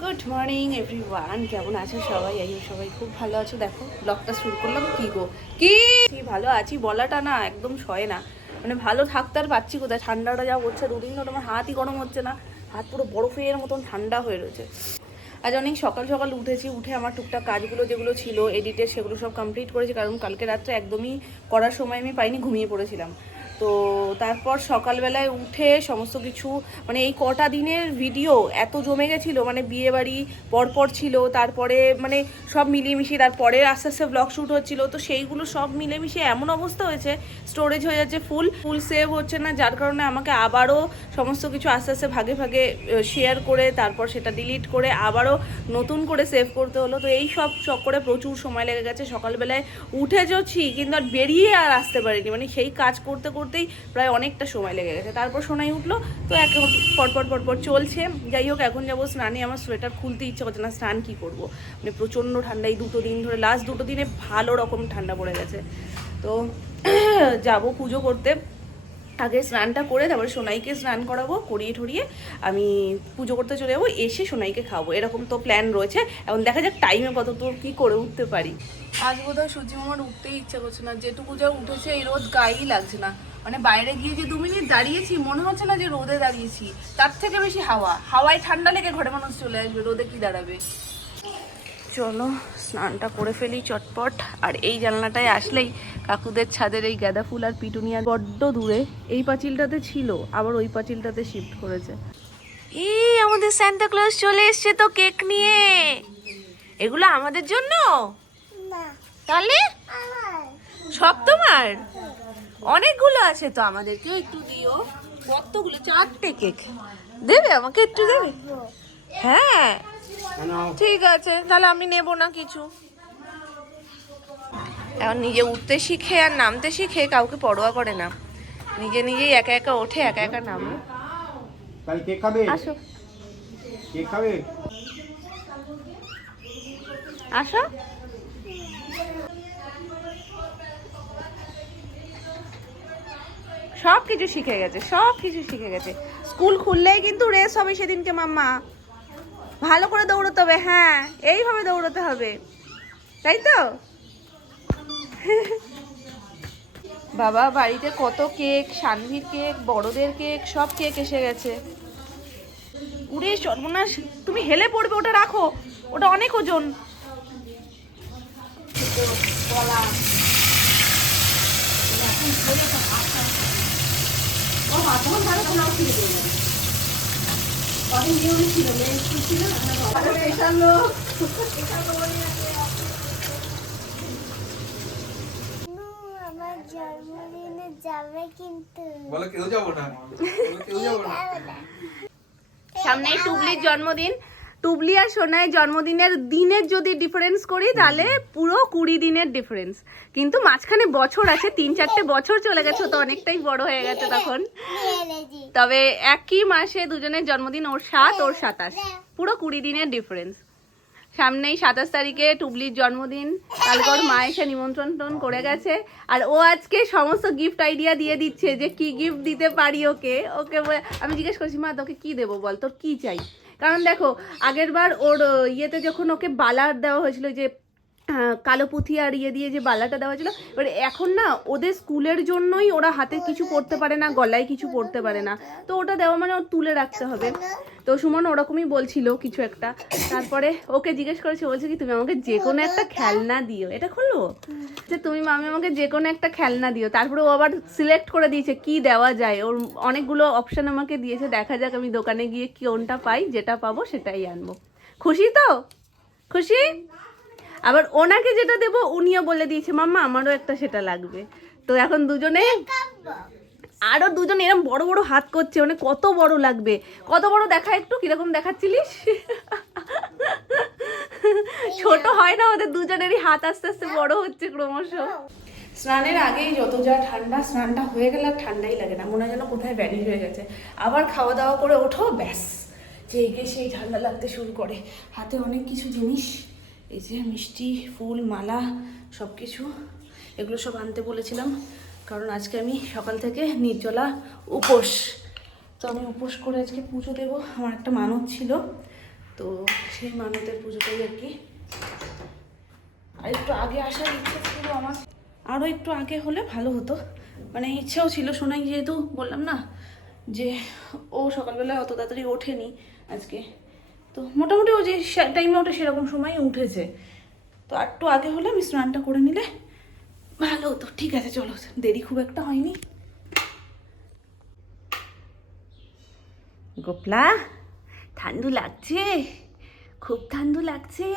Good morning everyone, কেমন আছো সবাই? সবাই খুব ভালো আছো। দেখো ব্লগটা শুরু করলাম। কি ভালো আছি বলাটা না একদম সয় না, মানে ভালো থাকতে আর পাচ্ছি কোথায়। ঠান্ডাটা যা হচ্ছে, দুদিন ধরে আমার হাতই গরম হচ্ছে না, হাত পুরো বরফের মতন ঠান্ডা হয়ে রয়েছে। আজ অনেক সকাল সকাল উঠেছি, উঠে আমার টুকটাক কাজগুলো যেগুলো ছিল এডিটের সেগুলো সব কমপ্লিট করেছি, কারণ কালকে রাত্রে একদমই করার সময় আমি পাইনি, ঘুমিয়ে পড়েছিলাম। তো তারপর সকালবেলায় উঠে সমস্ত কিছু, মানে এই কটা দিনের ভিডিও এত জমে গেছিলো, মানে বিয়ে বাড়ি পরপর ছিল, তারপরে মানে সব মিলিয়ে মিশিয়ে তারপরে আস্তে আস্তে ব্লগ শ্যুট হচ্ছিলো, তো সেইগুলো সব মিলে মিশিয়ে এমন অবস্থা হয়েছে, স্টোরেজ হয়ে যাচ্ছে ফুল সেভ হচ্ছে না, যার কারণে আমাকে আবারও সমস্ত কিছু আস্তে আস্তে ভাগে ভাগে শেয়ার করে তারপর সেটা ডিলিট করে আবারও নতুন করে সেভ করতে হলো। তো এই সব চক্করে প্রচুর সময় লেগে গেছে। সকালবেলায় উঠে যাচ্ছি কিন্তু আর বেরিয়ে আর আসতে পারিনি, মানে সেই কাজ করতে করতেই প্রায় অনেকটা সময় লেগে গেছে। তারপর সোনাই উঠলো, তো এক পরপর চলছে। যাই হোক, এখন যাবো স্নানে। আমার সোয়েটার খুলতে ইচ্ছে করছে না, স্নান কী করবো, মানে প্রচণ্ড ঠান্ডা। এই দুটো দিন ধরে, লাস্ট দুটো দিনে ভালো রকম ঠান্ডা পড়ে গেছে। তো যাব পুজো করতে, আগে স্নানটা করে তারপরে সোনাইকে স্নান করাবো, করিয়ে ঠরিয়ে আমি পুজো করতে চলে যাবো, এসে সোনাইকে খাবো, এরকম তো প্ল্যান রয়েছে। এখন দেখা যাক টাইমে কত দূর কী করে উঠতে পারি। আজ বোধহয় সূর্যি মামার উঠতেই ইচ্ছা করছে না, যেটুকু যা উঠেছে এই রোদ গায়েই লাগছে না। মানে বাইরে গিয়ে যে 2 মিনিট দাঁড়িয়েছি মনে হচ্ছে না যে রোদে দাঁড়িয়েছি, তার থেকে বেশি হাওয়ায় ঠান্ডা লেগে ঘরে মানুষ চলে আসবে, রোদে কি দাঁড়াবে। চলো স্নানটা করে ফেলি চটপট। আর এই জানলাটায় আসলেই কাকুদের ছাদের এই গাঁদা ফুল আর পিটুনিয়া বড্ড দূরে, এই পাঁচিলটাতে ছিল, আবার ওই পাঁচিলটাতে শিফট করেছে। এই আমাদের সান্তা ক্লজ চলে এসছে তো কেক নিয়ে। এগুলো আমাদের জন্য? তাহলে সব তোমার? অনেকগুলো আছে তো, আমাদেরকেও একটু দিও। কতগুলো? 4টে কেক দেবে আমাকে, একটু দেবে? হ্যাঁ ঠিক আছে, তাহলে আমি নেব না কিছু। এখন নিজে উঠতে শিখে আর নামতে শিখে কাউকে পরোয়া করে না, নিজে নিজেই একা একা ওঠে, একা একা নামে। আসো আসো। সব কিছু শিখে গেছে, সব কিছু শিখে গেছে। স্কুল খুললেই কিন্তু রেস হবে সেদিনকে মাম্মা, ভালো করে দৌড়তে হবে। হ্যাঁ এইভাবে দৌড়তে হবে, তাই তো? বাবা বাড়িতে কত কেক, সানভির কেক, বড়দের কেক, সব কেক এসে গেছে। উড়ে সর্বনাশ, তুমি হেলে পড়বে, ওটা রাখো, ওটা অনেক ওজন। জন্মদিনে যাবে কিন্তু বলে কেউ যাবো না, কেউ যাবো না। সামনে টুবলির জন্মদিন, টুবলি আর সোনাই জন্মদিনের দিনের যদি ডিফারেন্স করি তাহলে পুরো 20 দিনের ডিফারেন্স, কিন্তু মাঝখানে বছর আছে, 3-4টে বছর চলে গেছে, তো অনেকটাই বড় হয়ে গেছে তখন। তবে একই মাসে দুজনের জন্মদিন, ওর 7 ওর 27, পুরো 20 দিনের ডিফারেন্স। সামনেই 27 তারিখে টুবলির জন্মদিন, কালকে ওর মা এসে নিমন্ত্রণ করে গেছে, আর ও আজকে সমস্ত গিফট আইডিয়া দিয়ে দিচ্ছে যে কি গিফট দিতে পারি ওকে। আমি জিজ্ঞেস করছি, মা তোকে কি দেবো বল, তোর কি চাই? কারণ দেখো আগের বার ওর ইয়েতে যখন ওকে বালার দেওয়া হয়েছিল, যে কালো পুঁথি আর ইয়ে দিয়ে যে বালাটা দেওয়া ছিল, এবার এখন না ওদের স্কুলের জন্যই ওরা হাতে কিছু পরতে পারে না, গলায় কিছু পরতে পারে না, তো ওটা দেওয়া মানে ওর তুলে রাখতে হবে। তো সুমন ওরকমই বলছিল কিছু একটা, তারপরে ওকে জিজ্ঞেস করেছে, বলছে কি তুমি আমাকে যে কোনো একটা খেলনা দিও। এটা খুলবো যে তুমি মামি আমাকে যে কোনো একটা খেলনা দিও। তারপরে ও আবার সিলেক্ট করে দিয়েছে কি দেওয়া যায়, ওর অনেকগুলো অপশন আমাকে দিয়েছে, দেখা যাক আমি দোকানে গিয়ে কোনটা পাই, যেটা পাবো সেটাই আনবো। খুশি তো? খুশি? আবার ওনাকে যেটা দেবো উনিও বলে দিয়েছে মাম্মা আমারও একটা সেটা লাগবে। তো এখন দুজনে, আরো দুজন এরকম বড় বড় হাত করছে, মানে কত বড় লাগবে, কত বড় দেখা একটু, কিরকম দেখাচ্ছিলিস? ছোট হয় না, ওদের দুজনেরই হাত আস্তে আস্তে বড় হচ্ছে ক্রমশ। স্নানের আগেই যত যা ঠান্ডা, স্নানটা হয়ে গেলে আর ঠান্ডাই লাগে না, মনে হয় যেন কোথায় ব্যানি হয়ে গেছে। আবার খাওয়া দাওয়া করে ওঠো, ব্যাস জেগে সেই ঠান্ডা লাগতে শুরু করে। হাতে অনেক কিছু জিনিস, এই যে মিষ্টি, ফুল, মালা, সব কিছু, এগুলো সব আনতে বলেছিলাম, কারণ আজকে আমি সকাল থেকে নির্জলা উপোস। তো আমি উপোস করে আজকে পুজো দেবো, আমার একটা মানত ছিল, তো সেই মানতের পুজোটাই আর কি। আর একটু আগে আসার ইচ্ছে ছিল আমার, আরও একটু আগে হলে ভালো হতো, মানে ইচ্ছেও ছিল। শোনাই যেহেতু বললাম না যে ও সকালবেলা অত তাড়াতাড়ি ওঠেনি আজকে, তো মোটামুটি ও যে টাইমে ওঠে সেরকম সময় উঠেছে, তো আর একটু আগে হলে আমি স্নানটা করে নিলে ভালো হতো। ঠিক আছে চলো, দেরি খুব একটা হয়নি। গোপলা, ঠান্ডু লাগছে, খুব ঠান্ডু লাগছে।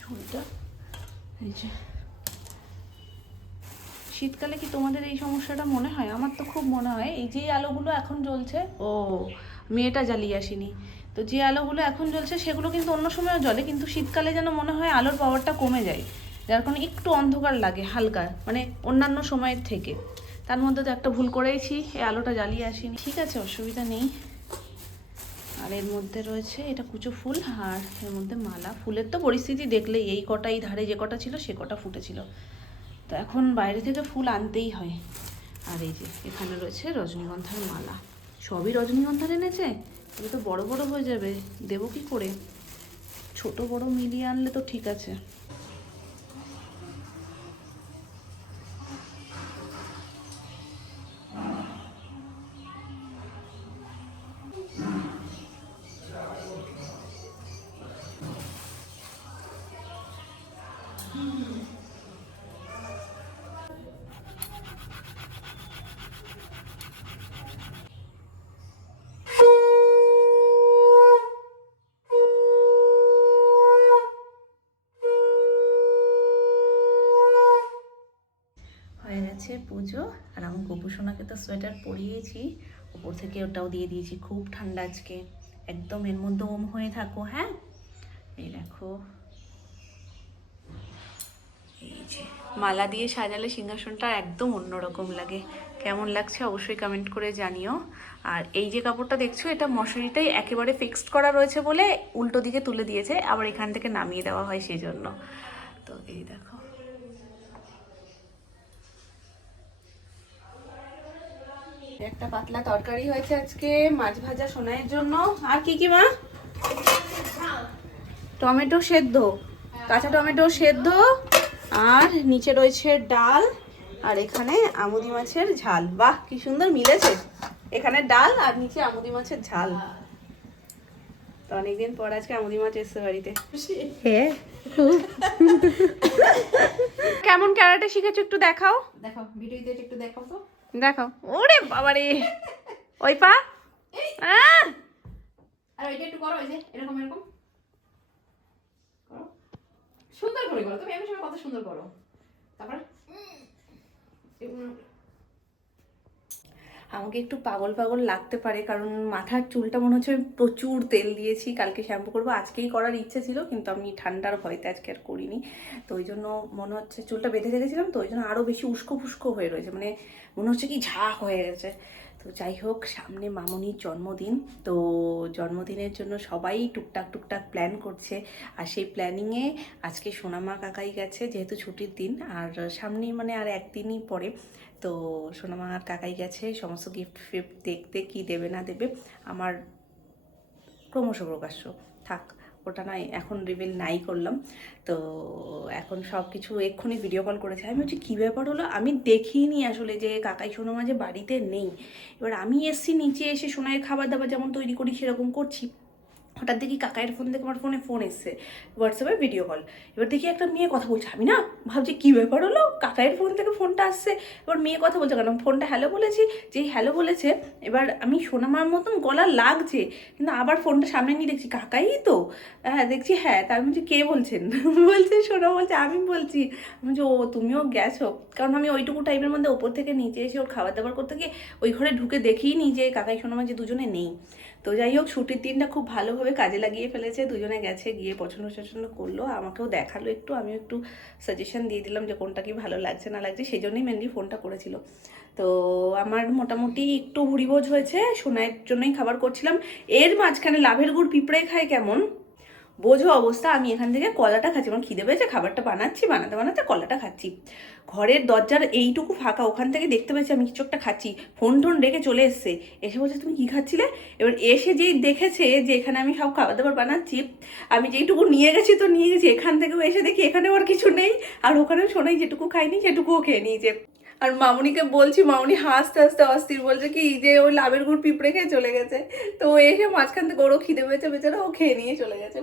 ঝুলটা এই যে, শীতকালে কি তোমাদের এই সমস্যাটা মনে হয়? আমার তো খুব মনে হয়। এই যে আলোগুলো এখন জ্বলছে, ও মেয়েটা জ্বালিয়ে আসিনি, তো যে আলোগুলো এখন জ্বলছে সেগুলো কিন্তু অন্য সময়ও জ্বলে, কিন্তু শীতকালে যেন মনে হয় আলোর পাওয়ারটা কমে যায়, যার কারণে একটু অন্ধকার লাগে হালকা, মানে অন্যান্য সময়ের থেকে। তার মধ্যে তো একটা ভুল করেইছি, এই আলোটা জ্বালিয়ে আসিনি। ঠিক আছে, অসুবিধা নেই। আর এর মধ্যে রয়েছে এটা কুচো ফুল, আর এর মধ্যে মালা। ফুলের তো পরিস্থিতি দেখলেই, এই কটা, এই ধারে যে কটা ছিল সে কটা ফুটেছিল, তো এখন বাইরে থেকে ফুল আনতেই হয়। আর এই যে এখানে রয়েছে রজনীগন্ধার মালা, সবই রজনীগন্ধার এনেছে। এগুলো তো বড় বড় হয়ে যাবে, দেবো কি করে? ছোট বড় মিলিয়ে আনলে তো ঠিক আছে। হয়ে গেছে পুজো, আর আমি গোপুসোনাকে তো সোয়েটার পরিয়েছি, উপর থেকে ওটাও দিয়ে দিয়েছি। খুব ঠান্ডা আজকে, একদম এর মধ্যে ওম হয়ে থাকো। হ্যাঁ, এই দেখো, এই যে মালা দিয়ে সাজালে সিংহাসনটা একদম অন্যরকম লাগে। কেমন লাগছে অবশ্যই কমেন্ট করে জানিও। আর এই যে কাপড়টা দেখছো, এটা মশারিটাই একেবারে ফিক্সড করা রয়েছে বলে উল্টো দিকে তুলে দিয়েছে, আবার এখান থেকে নামিয়ে দেওয়া হয় সেই জন্য। তো এই দেখো, একটা পাতলা তরকারি হয়েছে আজকে, মাছ ভাজা সোনাইয়ের জন্য। আর কি কি মা? টমেটো সেদ্ধ, কাঁচা টমেটো সেদ্ধ, আর নিচে রয়েছে ডাল, আর এখানে আমুদি মাছের ঝাল। বাহ, কি সুন্দর মিলেছে, এখানে ডাল আর নিচে আমুদি মাছের ঝাল। তো অনেকদিন পর আজকে আমুদি মাছ এসছে বাড়িতে। হ্যাঁ, কেমন ক্যারাটে শিখেছো একটু দেখাও। দেখো ভিডিওতে একটু দেখো তো। দেখাও। ওরে বাবারে, ওই পা, আর ওইটা একটু করো, ওই যে এরকম এরকম করো, সুন্দর করে করো। তুমি এমনি সময় কত সুন্দর করো। তারপর আমাকে একটু পাগল পাগল লাগতে পারে, কারণ মাথার চুলটা মনে হচ্ছে আমি প্রচুর তেল দিয়েছি। কালকে শ্যাম্পু করবো, আজকেই করার ইচ্ছে ছিল, কিন্তু আমি ঠান্ডার ভয়তে আজকে আর করিনি। তো ওই জন্য মনে হচ্ছে চুলটা বেঁধে রেখেছিলাম, তো ওই জন্য আরও বেশি উস্কো ফুস্কো হয়ে রয়েছে, মানে মনে হচ্ছে কি ঝাঁক হয়ে গেছে। তো যাই হোক, সামনে মামনির জন্মদিন, তো জন্মদিনের জন্য সবাই টুকটাক টুকটাক প্ল্যান করছে। আর সেই প্ল্যানিংয়ে আজকে সোনামা কাকাই গেছে, যেহেতু ছুটির দিন, আর সামনেই মানে আর একদিনই পরে। তো সোনামা আর কাকাই গেছে সমস্ত গিফট ফিফট দেখতে, কি দেবে না দেবে। আমার ক্রমশ প্রকাশ্য থাক, ওটা নয়, এখন রিভিল নাই করলাম। তো এখন সব কিছু এক্ষুনি ভিডিও কল করেছে। আমি বলছি কী ব্যাপার হলো, আমি দেখিনি আসলে যে কাকাই সোনামা যে বাড়িতে নেই। এবার আমি এসছি নিচে, এসে সোনাইয়ের খাবার দাবার যেমন তৈরি করি সেরকম করছি। হঠাৎ দেখি কাকাইয়ের ফোন থেকে আমার ফোন এসছে, হোয়াটসঅ্যাপে ভিডিও কল। এবার দেখি একটা মেয়ে কথা বলছে, আমি না ভাবছি কী ব্যাপার হলো, কাকাইয়ের ফোন থেকে ফোনটা আসছে। এবার মেয়ে কথা বলছে, কেন ফোনটা হ্যালো বলেছি, যেই হ্যালো বলেছে, এবার আমি সোনামার মতন গলা লাগছে, কিন্তু আবার ফোনটা সামনে নিয়ে দেখছি কাকাই তো। হ্যাঁ দেখছি, হ্যাঁ, তার মধ্যে কে বলছেন? বলছে সোনা, বলছে আমি বলছি। আমি বলছি ও তুমিও গেছো, কারণ আমি ওইটুকু টাইমের মধ্যে ওপর থেকে নিচে এসে ওর খাবার দাবার করতে গিয়ে ওই ঘরে ঢুকে দেখিই নি যে কাকাই সোনামা যে দুজনে নেই। তো যাই হোক, ছুটির দিনটা খুব ভালোভাবে কাজে লাগিয়ে ফেলেছে, দুজনে গেছে, গিয়ে পছন্দ টছন্দ করলো, আমাকেও দেখালো একটু, আমিও একটু সাজেশন দিয়ে দিলাম যে কোনটা কি ভালো লাগছে না লাগছে, সেই জন্যই মেনলি ফোনটা করেছিল। তো তো আমার মোটামুটি একটু ভুড়িভোজ হয়েছে, সোনাইয়ের জন্যই খাবার করছিলাম। এর মাঝখানে লাভের গুড় পিঁপড়ে খায় কেমন বোঝো অবস্থা। আমি এখান থেকে কলাটা খাচ্ছি, আমার খিদে পেয়েছে, খাবারটা বানাচ্ছি, বানাতে বানাতে কলাটা খাচ্ছি। ঘরের দরজার এইটুকু ফাঁকা, ওখান থেকে দেখতে পেয়েছি আমি কিছু একটা খাচ্ছি, ফোন টোন রেখে চলে এসছে, এসে বলছে তুমি কি খাচ্ছিলে। এবার এসে যেই দেখেছে যে এখানে আমি সব খাবার দাবার বানাচ্ছি, আমি যেইটুকু নিয়ে গেছি তো নিয়ে গেছি, এখান থেকেও এসে দেখি এখানেও আর কিছু নেই, আর ওখানেও শোনাই যেটুকু খাইনি সেটুকুও খেয়ে নিয়েছে। আর মামুনিকে বলছি, মামুনি হাসতে হাসতে অস্থির, বলছে কি যে ওই লাভের গুড় পিঁপড়ে খেয়ে চলে গেছে। তো ও এসে মাঝখান থেকে ওরও খিদে পেয়েছে, বেচারা ও খেয়ে নিয়ে চলে গেছে।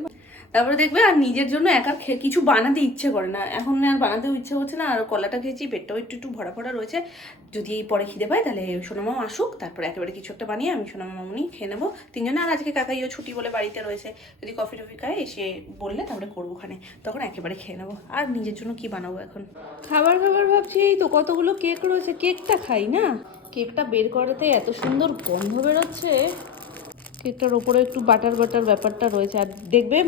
তারপরে দেখবে আর নিজের জন্য একা কিছু বানাতে ইচ্ছে করে না, এখন আর বানাতেও ইচ্ছে করছে না। আর কলাটা খেয়েছি, পেটটাও একটু একটু ভরা ভরা রয়েছে। যদি পরে খিদে পায় তাহলে সোনামাও আসুক, তারপরে একেবারে কিছু একটা বানিয়ে আমি সোনামা মামুনি খেয়ে নেবো তিনজনে। আর আজকে কাকাইও ছুটি বলে বাড়িতে রয়েছে, যদি কফি টফি খায় এসে বললে তারপরে করবো ওখানে, তখন একেবারে খেয়ে নেবো। আর নিজের জন্য কি বানাবো এখন, খাবার ভাবছি। এই তো কতগুলো কেক রয়েছে, কেকটা খাই না। কেকটা বের করাতে এত সুন্দর গন্ধ বেরোচ্ছে, কেকটার ওপরে একটু বাটার বাটার ব্যাপারটা রয়েছে। আর দেখবে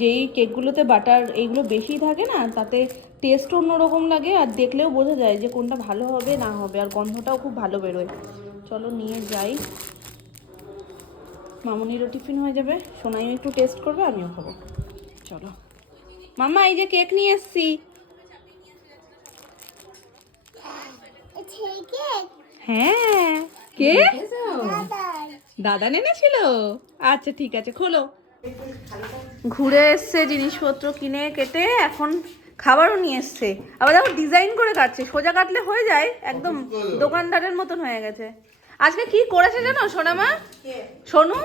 যেই কেকগুলোতে বাটার এইগুলো বেশি থাকে না, তাতে টেস্ট অন্যরকম লাগে, আর দেখলেও বোঝা যায় যে কোনটা ভালো হবে না হবে, আর গন্ধটাও খুব ভালো বেরোয়। চলো নিয়ে যাই, মামুনিরও টিফিন হয়ে যাবে, সোনাইও একটু টেস্ট করবে, আমিও খাবো। চলো মাম্মা, এই যে কেক নিয়ে এসছি। হ্যাঁ, কে? দাদা এনেছিল? আচ্ছা ঠিক আছে, খোলো। ঘুরে এসছে, জিনিসপত্র কিনে কেটে এখন খাবারও নিয়ে এসছে। আবার দেখো ডিজাইন করে কাটছে, সোজা কাটলে হয়ে যায়, একদম দোকানদারের মতন হয়ে গেছে। আজকে কি করেছে জানো সোনামা? সোনু,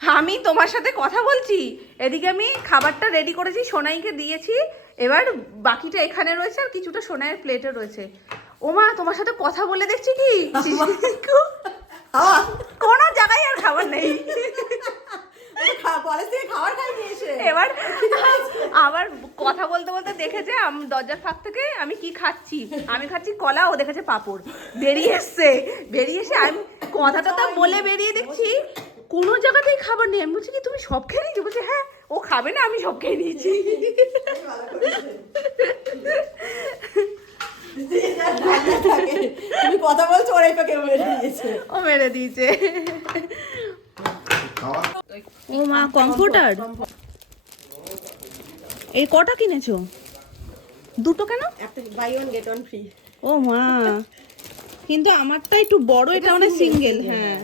আমি তোমার সাথে কথা বলছি, এদিকে আমি খাবারটা রেডি করেছি, সোনাইকে দিয়েছি, এবার বাকিটা এখানে রয়েছে আর কিছুটা সোনাইয়ের প্লেটে রয়েছে। ওমা, তোমার সাথে কথা বলে দেখছি কি কোনো জায়গায় আর খাবার নেই। এবার আবার কথা বলতে বলতে দেখেছে দরজার ফাঁক থেকে আমি কি খাচ্ছি, আমি খাচ্ছি কলা, ও দেখেছে পাঁপড়, বেরিয়ে এসে আমি কথাটা তো বলে বেরিয়ে দেখছি কোনো জায়গাতেই খাবার নেই। আমি বলছি কি তুমি সব খেয়ে নিয়েছো? বলছি হ্যাঁ, ও খাবে না, আমি সব খেয়ে নিয়েছি। তুমি কথা বলছো, ওরাই পাকে মেরে দিয়েছে। ও মেরে দিয়েছে। ও মা, কমফোর্টার এই কটা কিনেছো? দুটো কেন? একটা buy one get one free. ও মা, কিন্তু আমারটা একটু বড়, এটা মানে সিঙ্গেল। হ্যাঁ,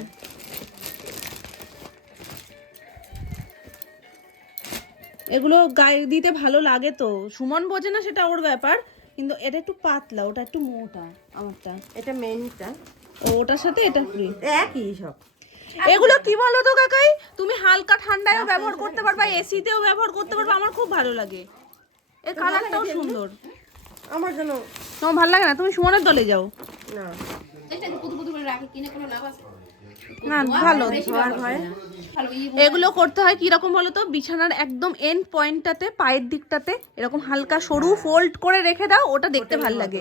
এগুলো গায়ে দিতে ভালো লাগে তো, সুমন বোঝে না সেটা ওর ব্যাপার, কিন্তু এটা একটু পাতলা, ওটা একটু মোটা, আমারটা। এটা মেনটা, ওটার সাথে এটা ফ্রি, একই সব। এগুলো কি বলো তো কাকাই, তুমি হালকা ঠান্ডায়ও ব্যবহার করতে পারবা, এসিতেও ব্যবহার করতে পারবা, আমার খুব ভালো লাগে। এর কালারটাও সুন্দর। আমার জন্য তোমার ভালো লাগে না? তুমি সুমনের দলে যাও না, না ভালো এগুলো করতে হয় কি রকম বলো তো, বিছানার একদম এন্ড পয়েন্টটাতে, পায়ের দিকটাতে এরকম হালকা সরু ফোল্ড করে রেখে দাও, ওটা দেখতে ভালো লাগে।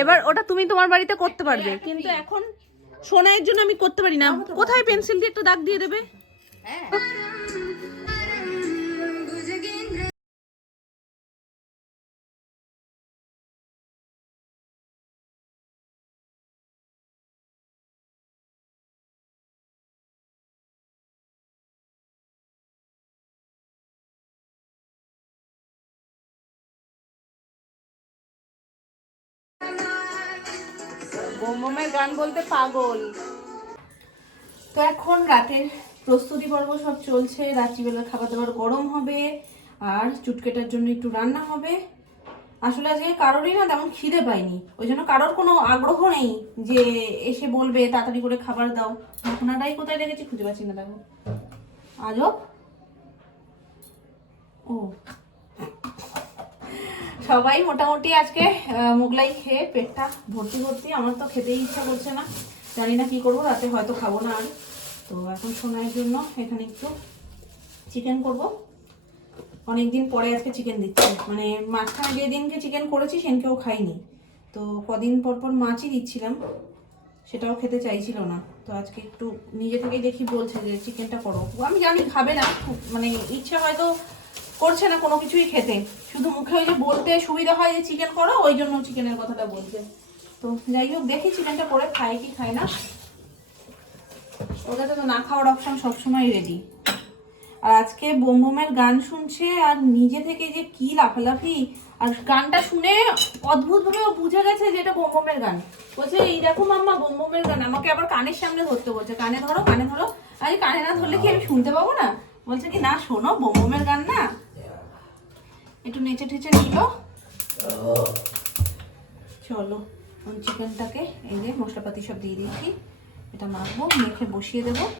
এবার ওটা তুমি তোমার বাড়িতে করতে পারবে, কিন্তু এখন সোনাইয়ের জন্য আমি করতে পারি না। কোথায় পেন্সিল দিয়ে একটু দাগ দিয়ে দেবে? বোমের গান বলতে পাগল। তো এখন রাতের প্রস্তুতি পর্ব সব চলছে, রাত্রিবেলা খাবার দাবার গরম হবে, আর চুটকেটার জন্য একটু রান্না হবে। আসলে আজকে কারোরই না তেমন খিদে পাইনি, ওই জন্য কারোর কোনো আগ্রহ নেই যে এসে বলবে তাড়াতাড়ি করে খাবার দাও। ঢাকনাটাই কোথায় রেখেছি খুঁজে পাচ্ছি না, দেখো আজব। ও, সবাই মোটামুটি আজকে মোগলাই খেয়ে পেটটা ভর্তি ভর্তি, আমার তো খেতেই ইচ্ছা করছে না, জানি না কি করবো, রাতে হয়তো খাবো না আর। তো এখন সোনাইয়ের জন্য এখানে একটু চিকেন করব, অনেকদিন পরে আজকে চিকেন দিচ্ছি, মানে মাঝখানে যেদিনকে চিকেন করেছি সেদিনকেও খাইনি, তো কদিন পর পর মাছই দিচ্ছিলাম, সেটাও খেতে চাইছিল না। তো আজকে একটু নিজে থেকেই দেখি বলছে যে চিকেনটা করো, আমি জানি খাবে না, মানে ইচ্ছে হয়তো করছে না কোনো কিছুই খেতে, শুধু মুখে ওই যে বলতে সুবিধা হয় যে চিকেন করো, ওই জন্য চিকেনের কথাটা বলছে। তো যাই হোক দেখি চিকেনটা করে খায় কি খায় না। ওদের তো না খাওয়ার অপশন সবসময় রেডি। আর আজকে বোমের গান শুনছে আর নিজে থেকে যে কি লাফালাফি, আর গানটা শুনে অদ্ভুতভাবে ও বুঝে গেছে যে এটা বোমের গান। বলছে এই দেখো মাম্মা বোমের গান, আমাকে আবার কানের সামনে ধরতে বলছে, কানে ধরো কানে ধরো। আরে কানে না ধরলে কি আমি শুনতে পাবো না? বলছে কি না শোনো বোমের গান না। একটু নেচে ঠেচে নিল। চলো চিকেনটাকে এই যে মশলাপাতি সব দিয়ে দিয়েছি, এটা মাখবো, মেখে বসিয়ে দেবো।